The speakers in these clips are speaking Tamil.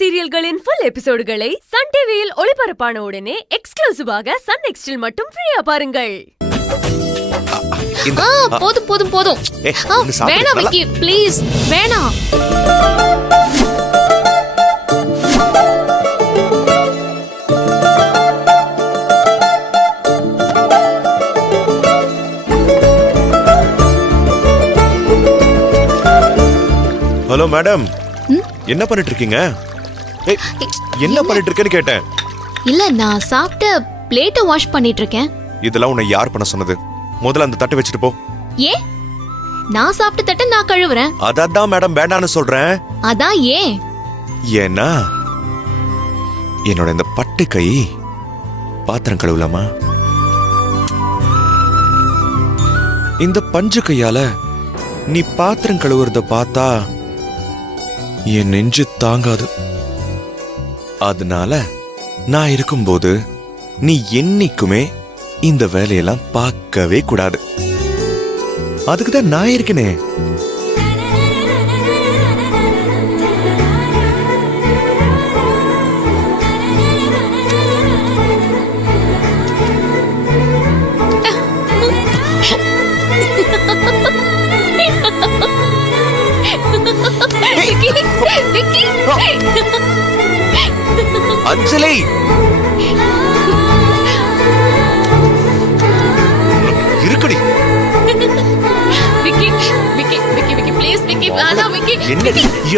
சீரியல்களின் ஃபுல் எபிசோடுகளை சன் டிவியில் ஒளிபரப்பான உடனே எக்ஸ்க்ளூசிவாக சன் நெக்ஸ்டில் மட்டும் ஃப்ரீயா பாருங்கள். போதும் போதும் போதும். வேணாம் விக்கி, ப்ளீஸ் வேணாம். ஹலோ மேடம், என்ன பண்ணிட்டு இருக்கீங்க? என்ன பண்ணிட்டு இருக்கேன்னு கேட்டேன். இல்ல, நான் சாப்பிட்ட பிளேட்டை வாஷ் பண்ணிட்டு இருக்கேன். இதெல்லாம் உன்னை யார் பண்ண சொன்னது? முதல்ல அந்த தட்டை வச்சுட்டு போ. ஏன்? நான் சாப்பிட்ட தட்டை நான் கழுவுறேன். அதான் மேடம் வேண்டான்னு சொல்றேன். அதான் ஏன்? ஏன்னா என்னோட இந்த பட்டு கை பாத்திரம் கழுவலாமா? இந்த பஞ்சு கையால நீ பாத்திரம் கழுவுறத பார்த்தா என் நெஞ்சு தாங்காது. அதனால நான் இருக்கும்போது நீ என்னைக்குமே இந்த வேலையெல்லாம் பார்க்கவே கூடாது. அதுக்குதான் நான் இருக்கனே. அஞ்சலி, இருக்குடி. விக்கி விக்கி விக்கி விக்கி ப்ளீஸ் விக்கி, வேணாம் விக்கி. என்ன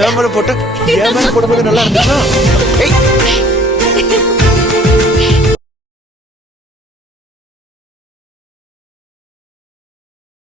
ஏமர போட்டு ஏமர போடும்போது நல்லா இருந்துச்சா?